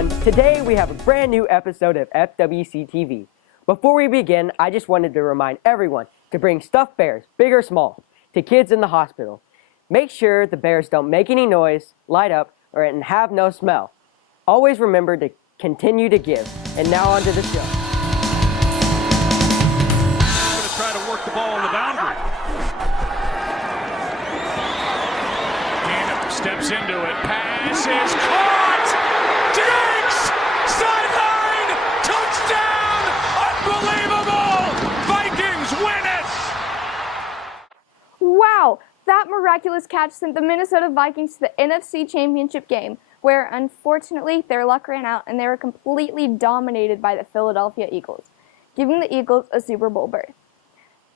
everyone. Today we have a brand new episode of Fwctv. Before we begin, I just wanted to remind everyone to bring stuffed bears, big or small, to kids in the hospital. Make sure the bears don't make any noise, light up, and have no smell. Always remember to continue to give. And now on to the show. Going to try to work the ball on the boundary. Cannon steps into it. Pass is caught. Diggs! Sideline! Touchdown! Unbelievable! Vikings win it! Wow! That miraculous catch sent the Minnesota Vikings to the NFC Championship game, where unfortunately their luck ran out and they were completely dominated by the Philadelphia Eagles, giving the Eagles a Super Bowl berth.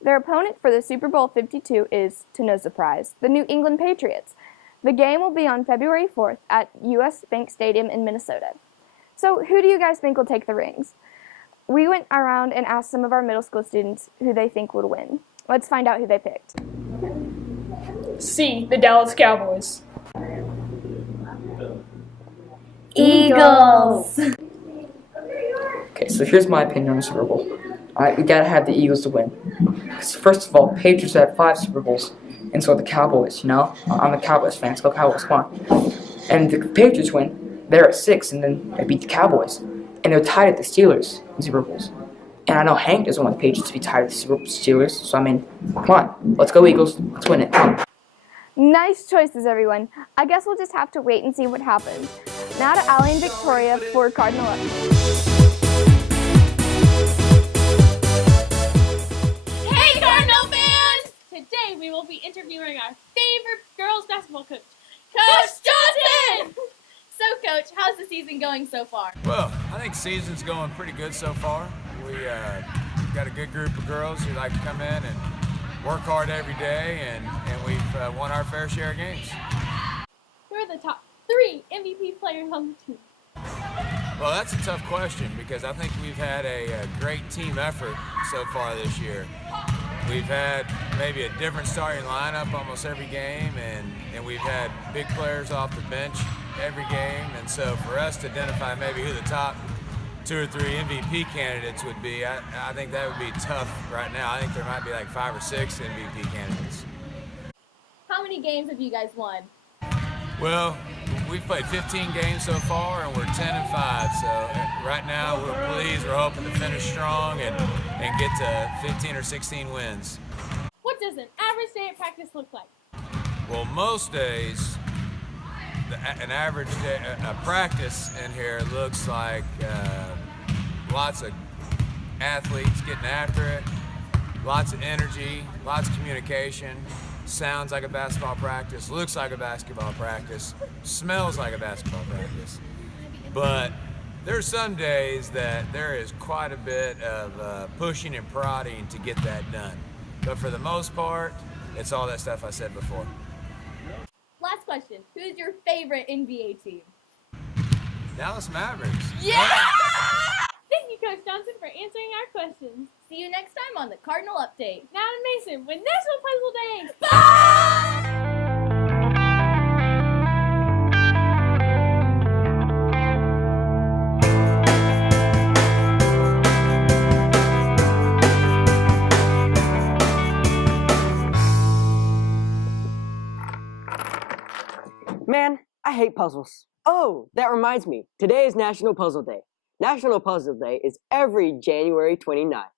Their opponent for the Super Bowl 52 is, to no surprise, the New England Patriots. The game will be on February 4th at US Bank Stadium in Minnesota. So who do you guys think will take the rings? We went around and asked some of our middle school students who they think would win. Let's find out who they picked. C, the Dallas Cowboys. Eagles. Okay, so here's my opinion on the Super Bowl. We gotta have the Eagles to win. Because first of all, Patriots have 5 Super Bowls, and so are the Cowboys, you know? I'm a Cowboys fan, so go Cowboys, come on. And the Patriots win, they're at 6, and then they beat the Cowboys. And they're tied at the Steelers in Super Bowls. And I know Hank doesn't want the Patriots to be tied at the Steelers, so I mean, come on, let's go Eagles, let's win it. Nice choices, everyone. I guess we'll just have to wait and see what happens. Now to Allie and Victoria for Cardinal Update. Hey, Cardinal fans! Today we will be interviewing our favorite girls basketball coach, Coach Johnson! So, Coach, how's the season going so far? Well, I think season's going pretty good so far. We've got a good group of girls who like to come in and work hard every day, and we've won our fair share of games. Who are the top 3 MVP players on the team? Well, that's a tough question because I think we've had a great team effort so far this year. We've had maybe a different starting lineup almost every game, and we've had big players off the bench every game, and so for us to identify maybe who the top 2 or 3 MVP candidates would be, I think that would be tough right now. I think there might be like 5 or 6 MVP candidates. How many games have you guys won? Well, we've played 15 games so far, and we're 10-5. So right now we're pleased. We're hoping to finish strong and get to 15 or 16 wins. What does an average day at practice look like? Well, most days, an average day, a practice in here looks like lots of athletes getting after it, lots of energy, lots of communication. Sounds like a basketball practice, looks like a basketball practice, smells like a basketball practice. But there's some days that there is quite a bit of pushing and prodding to get that done. But for the most part, it's all that stuff I said before. Last question. Who's your favorite NBA team? Dallas Mavericks. Yeah! Thank you, Coach Johnson, for answering our questions. See you next time on the Cardinal Update. Now to Mason with National Puzzle Day. Bye! Man, I hate puzzles. Oh, that reminds me. Today is National Puzzle Day. National Puzzle Day is every January 29th.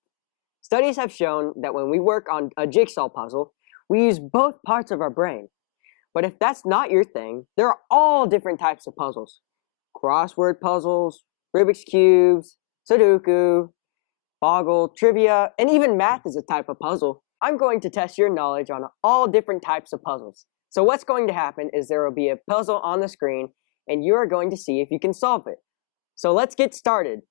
Studies have shown that when we work on a jigsaw puzzle, we use both parts of our brain. But if that's not your thing, there are all different types of puzzles. Crossword puzzles, Rubik's Cubes, Sudoku, Boggle, trivia, and even math is a type of puzzle. I'm going to test your knowledge on all different types of puzzles. So what's going to happen is there will be a puzzle on the screen, and you are going to see if you can solve it. So let's get started.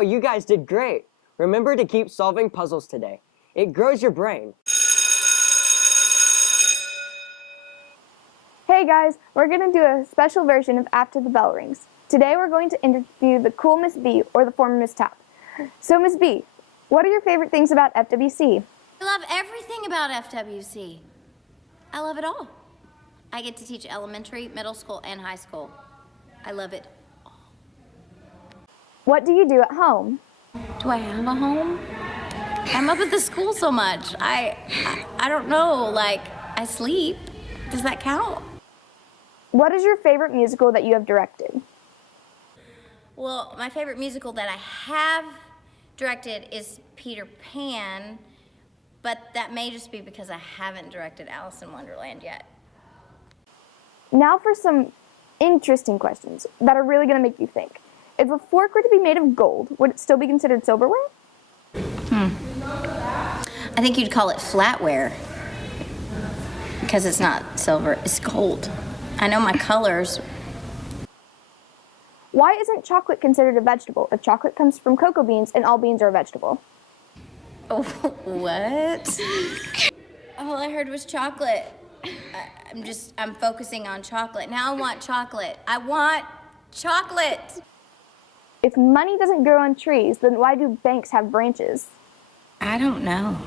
Wow, you guys did great. Remember to keep solving puzzles today. It grows your brain. Hey guys, we're going to do a special version of After the Bell Rings. Today we're going to interview the cool Miss B, or the former Miss Tap. So Miss B, what are your favorite things about FWC? I love everything about FWC. I love it all. I get to teach elementary, middle school, and high school. I love it. What do you do at home? Do I have a home? I'm up at the school so much. I don't know, like, I sleep. Does that count? What is your favorite musical that you have directed? Well, my favorite musical that I have directed is Peter Pan, but that may just be because I haven't directed Alice in Wonderland yet. Now for some interesting questions that are really going to make you think. If a fork were to be made of gold, would it still be considered silverware? I think you'd call it flatware because it's not silver, it's gold. I know my colors. Why isn't chocolate considered a vegetable if chocolate comes from cocoa beans and all beans are a vegetable? Oh, what? All I heard was chocolate. I'm focusing on chocolate. Now I want chocolate. I want chocolate. If money doesn't grow on trees, then why do banks have branches? I don't know.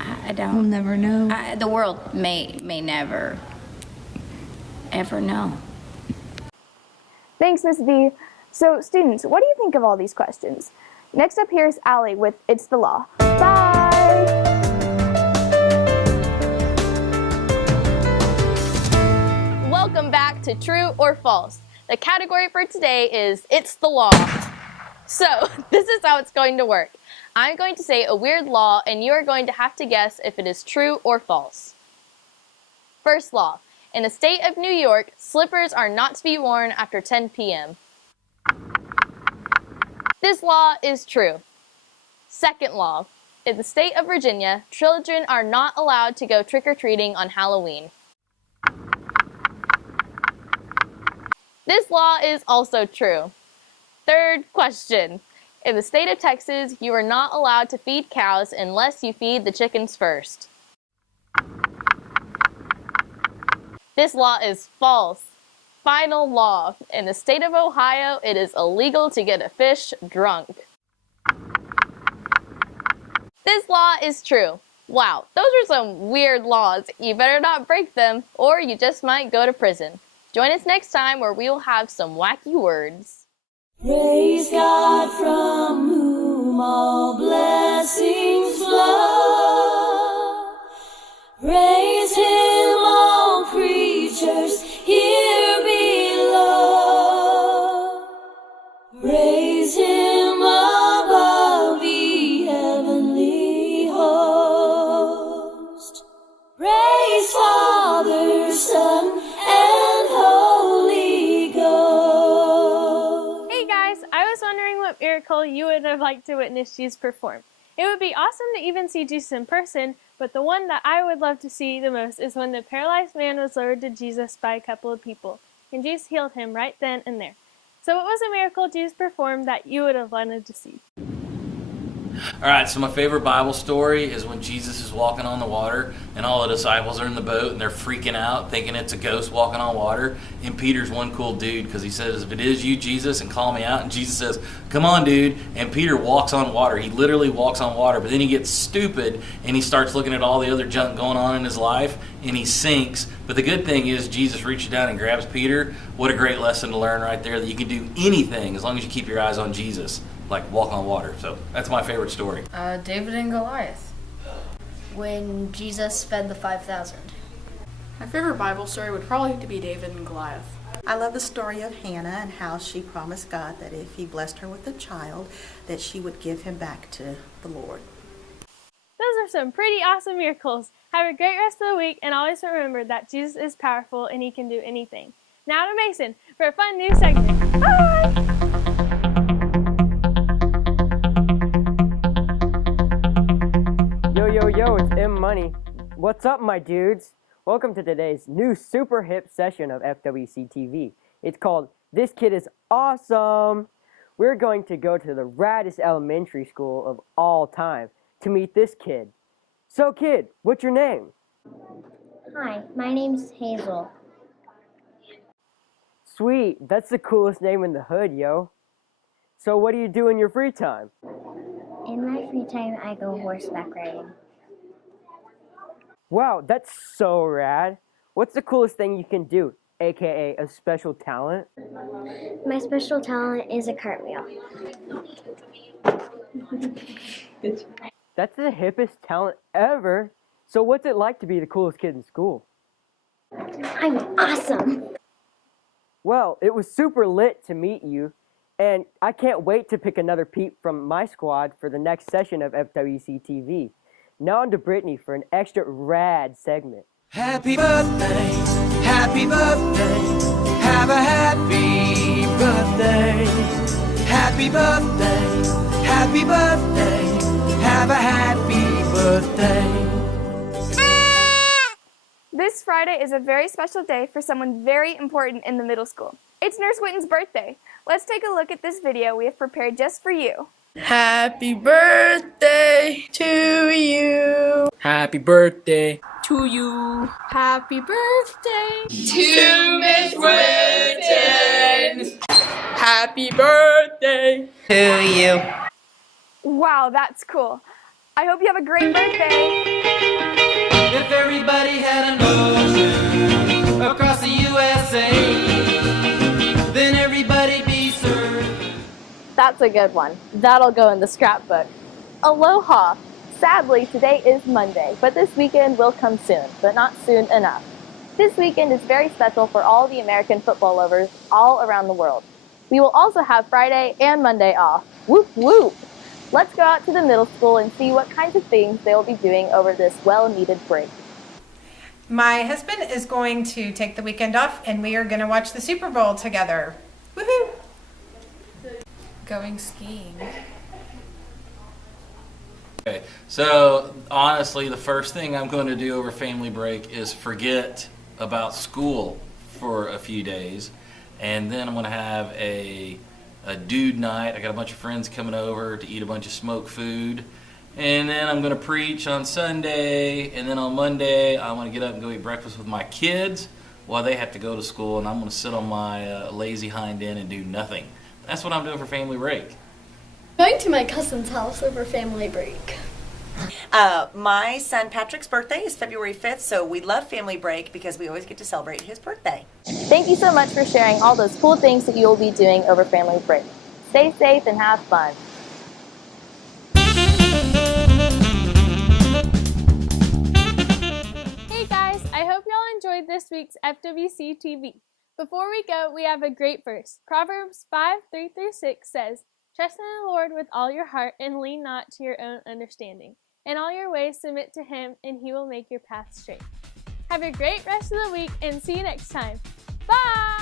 I don't. We'll never know. The world may never, ever know. Thanks, Miss B. So, students, what do you think of all these questions? Next up here is Allie with It's the Law. Bye! Welcome back to True or False. The category for today is It's the Law. So, this is how it's going to work. I'm going to say a weird law, and you are going to have to guess if it is true or false. First law. In the state of New York, slippers are not to be worn after 10 p.m. This law is true. Second law. In the state of Virginia, children are not allowed to go trick-or-treating on Halloween. This law is also true. Third question. In the state of Texas, you are not allowed to feed cows unless you feed the chickens first. This law is false. Final law. In the state of Ohio, it is illegal to get a fish drunk. This law is true. Wow, those are some weird laws. You better not break them, or you just might go to prison. Join us next time where we will have some wacky words. Praise God from whom all blessings flow. Praise Him, all creatures here below. Praise Him above the heavenly host. Praise Father, Son, and Holy Ghost. Hey guys, I was wondering what miracle you would have liked to witness Jesus perform. It would be awesome to even see Jesus in person, but the one that I would love to see the most is when the paralyzed man was lowered to Jesus by a couple of people, and Jesus healed him right then and there. So what was a miracle Jesus performed that you would have wanted to see? All right, so my favorite Bible story is when Jesus is walking on the water and all the disciples are in the boat and they're freaking out thinking it's a ghost walking on water. And Peter's one cool dude because he says, if it is you, Jesus, and call me out. And Jesus says, come on, dude. And Peter walks on water. He literally walks on water, but then he gets stupid and he starts looking at all the other junk going on in his life and he sinks. But the good thing is Jesus reaches down and grabs Peter. What a great lesson to learn right there, that you can do anything as long as you keep your eyes on Jesus. Like walk on water. So that's my favorite story. David and Goliath. When Jesus fed the 5,000. My favorite Bible story would probably have to be David and Goliath. I love the story of Hannah and how she promised God that if he blessed her with a child, that she would give him back to the Lord. Those are some pretty awesome miracles. Have a great rest of the week, and always remember that Jesus is powerful and he can do anything. Now to Mason for a fun new segment. Bye! Yo, it's M Money. What's up, my dudes? Welcome to today's new super hip session of FWC TV. It's called This Kid is Awesome. we're going to go to the raddest elementary school of all time to meet this kid. So kid, what's your name? Hi, my name's Hazel. Sweet, that's the coolest name in the hood, yo. So what do you do in your free time? In my free time, I go horseback riding. Wow, that's so rad. What's the coolest thing you can do, aka a special talent? My special talent is a cartwheel. That's the hippest talent ever. So what's it like to be the coolest kid in school? I'm awesome. Well, it was super lit to meet you, and I can't wait to pick another peep from my squad for the next session of Fwctv. Now on to Brittany for an extra rad segment. Happy birthday, happy birthday, have a happy birthday. Happy birthday, happy birthday, have a happy birthday. This Friday is a very special day for someone very important in the middle school. It's Nurse Witten's birthday. Let's take a look at this video we have prepared just for you. Happy birthday to you. Happy birthday To you. Happy birthday to Miss Witten. Happy birthday To you. Wow, that's cool. I hope you have a great birthday. If everybody had an ocean across the USA, then everybody'd be served. That's a good one. That'll go in the scrapbook. Aloha! Sadly, today is Monday, but this weekend will come soon, but not soon enough. This weekend is very special for all the American football lovers all around the world. We will also have Friday and Monday off. Whoop whoop! Let's go out to the middle school and see what kinds of things they will be doing over this well-needed break. My husband is going to take the weekend off and we are going to watch the Super Bowl together. Woohoo! Going skiing. Okay, so honestly, the first thing I'm going to do over family break is forget about school for a few days, and then I'm going to have a dude night. I got a bunch of friends coming over to eat a bunch of smoked food, and then I'm going to preach on Sunday, and then on Monday I'm going to get up and go eat breakfast with my kids while they have to go to school, and I'm going to sit on my lazy hind end and do nothing. That's what I'm doing for family break. Going to my cousin's house over family break. My son Patrick's birthday is February 5th, so we love family break because we always get to celebrate his birthday. Thank you so much for sharing all those cool things that you will be doing over family break. Stay safe and have fun. Hey guys, I hope y'all enjoyed this week's FWC TV. Before we go, we have a great verse. Proverbs 5:3-6 says, "Trust in the Lord with all your heart and lean not to your own understanding. In all your ways submit to Him and He will make your path straight." Have a great rest of the week and see you next time. Bye!